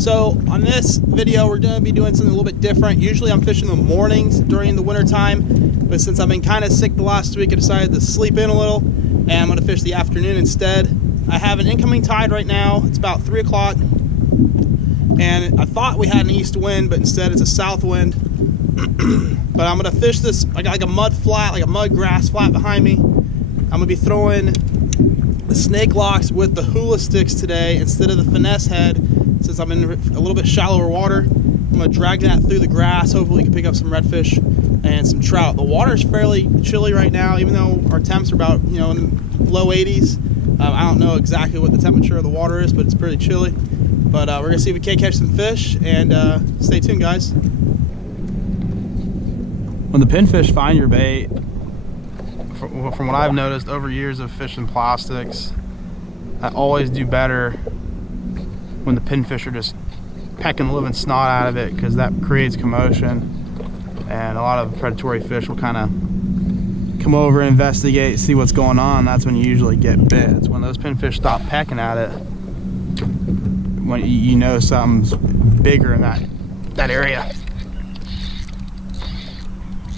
So on this video, we're going to be doing something a little bit different. Usually I'm fishing in the mornings during the winter time, but since I've been kind of sick the last week, I decided to sleep in a little, and I'm going to fish the afternoon instead. I have an incoming tide right now. It's about 3 o'clock, and I thought we had an east wind, but instead it's a south wind. But I'm going to fish this, I got like a mud flat, like a mud grass flat behind me. I'm going to be throwing the snake locks with the Hula sticks today instead of the finesse head. Since I'm in a little bit shallower water, I'm going to drag that through the grass. Hopefully we can pick up some redfish and some trout. The water is fairly chilly right now, even though our temps are about, in the low 80s. I don't know exactly what the temperature of the water is, but it's pretty chilly. But we're going to see if we can't catch some fish, and stay tuned, guys. When the pinfish find your bait, from what I've noticed over years of fishing plastics, I always do better when the pinfish are just pecking the living snot out of it, because that creates commotion, and a lot of predatory fish will kind of come over, investigate, see what's going on. That's when you usually get bit. It's when those pinfish stop pecking at it, when you know something's bigger in that area.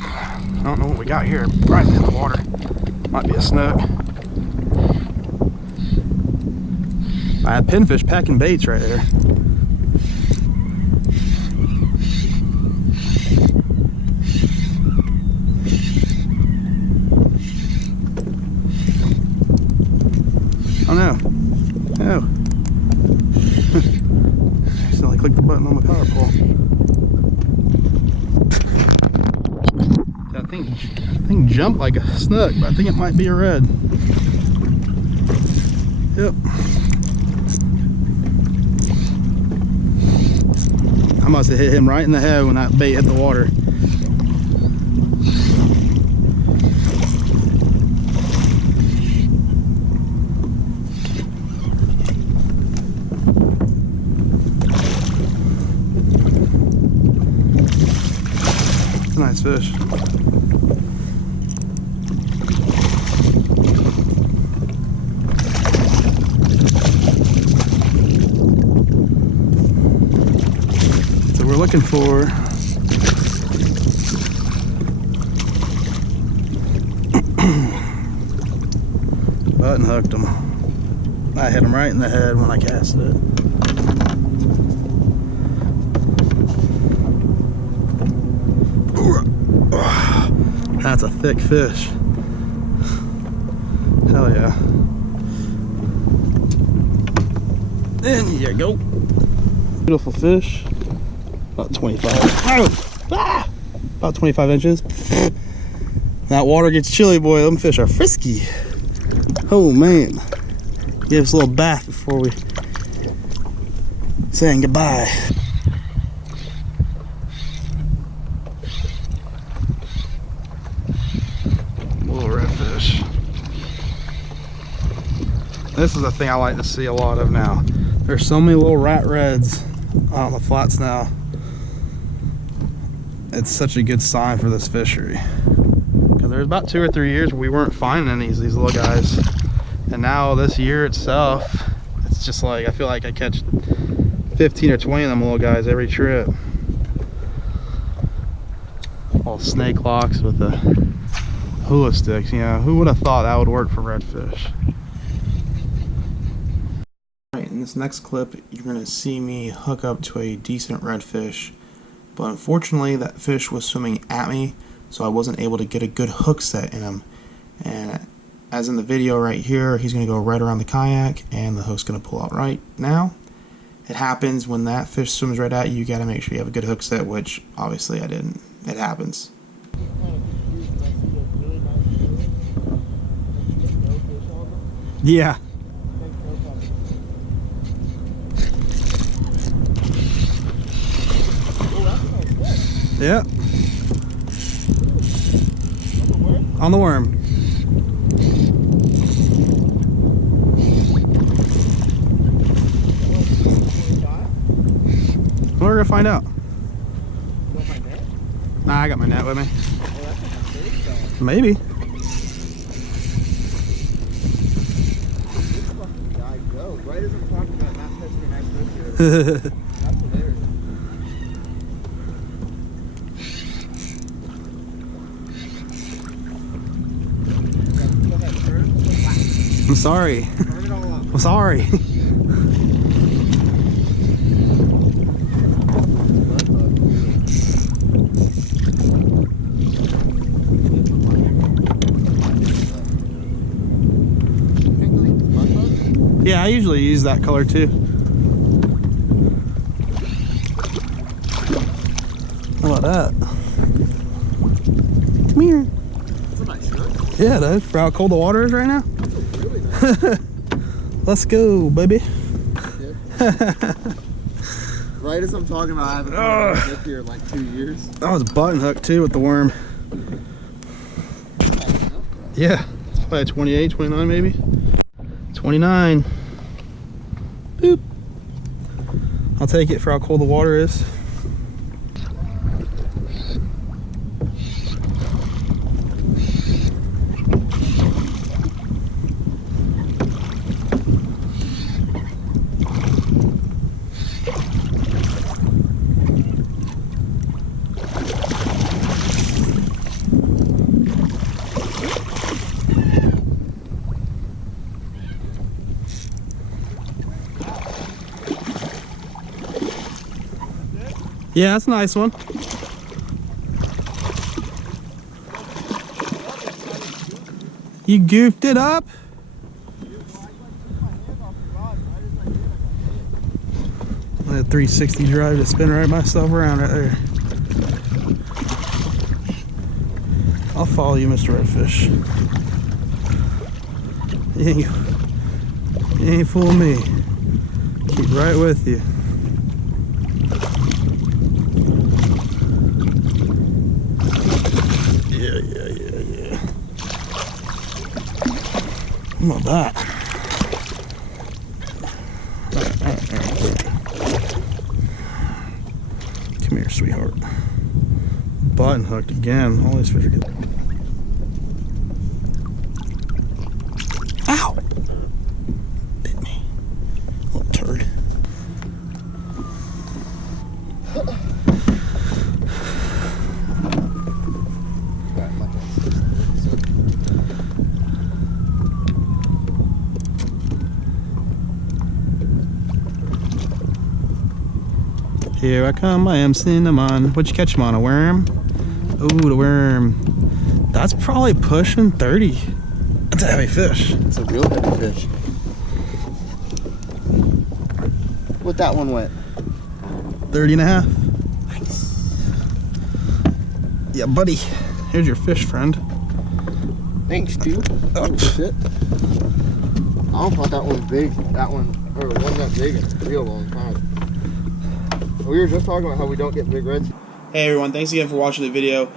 I don't know what we got here right in the water. Might be a snook. I have pinfish packing baits right there. Oh no. Oh. Still I clicked the button on my power pole. That thing jumped like a snook, but I think it might be a red. Yep. I must have hit him right in the head when that bait hit the water. It's a nice fish. We're looking for button hooked him. I hit him right in the head when I cast it. That's a thick fish. Hell yeah. There you go. Beautiful fish. About 25. About 25 inches. That water gets chilly, boy. Them fish are frisky. Oh man. Give us a little bath before we saying goodbye. Little redfish. This is the thing I like to see a lot of now. There's so many little rat reds on the flats now. It's such a good sign for this fishery, because there's about 2 or 3 years where we weren't finding any of these little guys, and now this year itself, it's just like I feel like I catch 15 or 20 of them little guys every trip. All snake locks with the Hula sticks. Who would have thought that would work for redfish? Alright, in this next clip you're going to see me hook up to a decent redfish. But unfortunately that fish was swimming at me, so I wasn't able to get a good hook set in him. And as in the video right here, he's going to go right around the kayak and the hook's going to pull out right now. It happens when that fish swims right at you. You got to make sure you have a good hook set, which obviously I didn't. It happens. Yeah. Yeah. On the worm. We're gonna find out. Nah, I got my net with me. Maybe. Right as I'm talking about not touching your nice fish here. I'm sorry. Turn it all up. I'm sorry. Yeah, I usually use that color too. How about that? Come here. That's a nice snook. Yeah, dude. For how cold the water is right now. That's really nice. Let's go, baby. Right as I'm talking about, I haven't had a snook here in like 2 years. That was a button hook too with the worm. Yeah, it's probably 28, 29 maybe. 29. Boop. I'll take it for how cold the water is. Yeah, that's a nice one. You goofed it up? I had a 360 drive to spin right myself around right there. I'll follow you, Mr. Redfish. You ain't fooling me. Keep right with you. Yeah. How about that? Come here, sweetheart. Button hooked again. All these fish are good. Ow! Bit me. Little turd. Here I come, I am cinnamon. What'd you catch him on? A worm? Ooh, the worm. That's probably pushing 30. That's a heavy fish. It's a real heavy fish. What that one went? 30 and a half. Yeah, buddy. Here's your fish, friend. Thanks, dude. Oh shit. I don't thought that one was big. That one, or one that big in a real long time. We were just talking about how we don't get big reds. Hey everyone, thanks again for watching the video.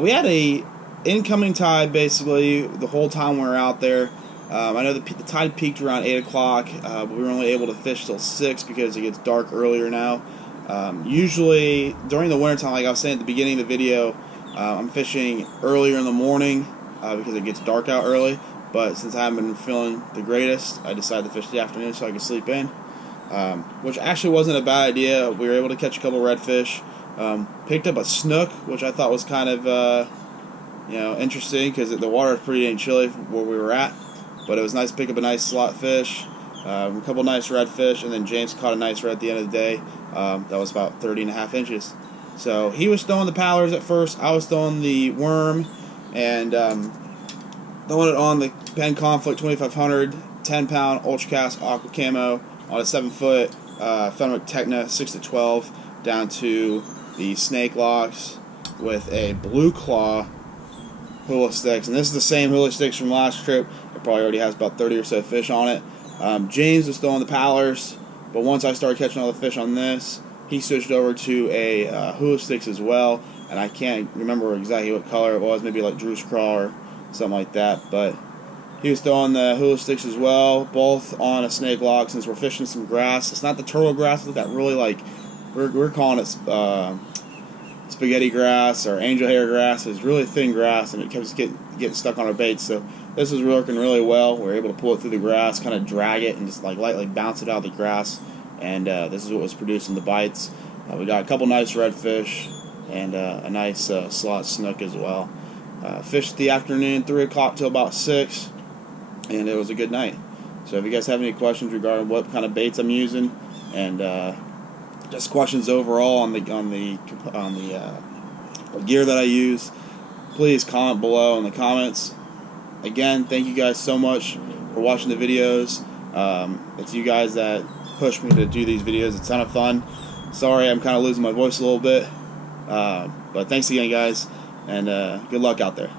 We had a incoming tide basically the whole time we were out there. I know the tide peaked around 8 o'clock, but we were only able to fish till 6 because it gets dark earlier now. Usually during the wintertime, like I was saying at the beginning of the video, I'm fishing earlier in the morning because it gets dark out early. But since I haven't been feeling the greatest, I decided to fish the afternoon so I could sleep in. Which actually wasn't a bad idea. We were able to catch a couple redfish. Picked up a snook, which I thought was kind of interesting because the water was pretty dang chilly where we were at. But it was nice to pick up a nice slot fish, a couple nice redfish, and then James caught a nice red at the end of the day. That was about 30.5 inches. So he was throwing the powders at first. I was throwing the worm, and throwing it on the Penn Conflict 2500 10-pound Ultra Cast Aqua Camo on a 7-foot Fenwick Techna 6-12 down to the snake locks with a blue claw Hula sticks. And this is the same Hula sticks from last trip. It probably already has about 30 or so fish on it. James was throwing the powders, but once I started catching all the fish on this, he switched over to a Hula sticks as well. And I can't remember exactly what color it was, maybe like Drew's Craw or something like that. But he was throwing the Hula sticks as well, both on a snake lock since we're fishing some grass. It's not the turtle grass, it's that really like, we're calling it spaghetti grass or angel hair grass. It's really thin grass and it keeps getting stuck on our baits. So this is working really well. We're able to pull it through the grass, kind of drag it and just like lightly bounce it out of the grass. And this is what was producing the bites. We got a couple nice redfish and a nice slot snook as well. Fished the afternoon, 3 o'clock till about 6. and it was a good night. So if you guys have any questions regarding what kind of baits I'm using, and just questions overall on the gear that I use, please comment below in the comments. Again, thank you guys so much for watching the videos. It's you guys that push me to do these videos. It's a ton of fun. Sorry, I'm kind of losing my voice a little bit, but thanks again, guys, and good luck out there.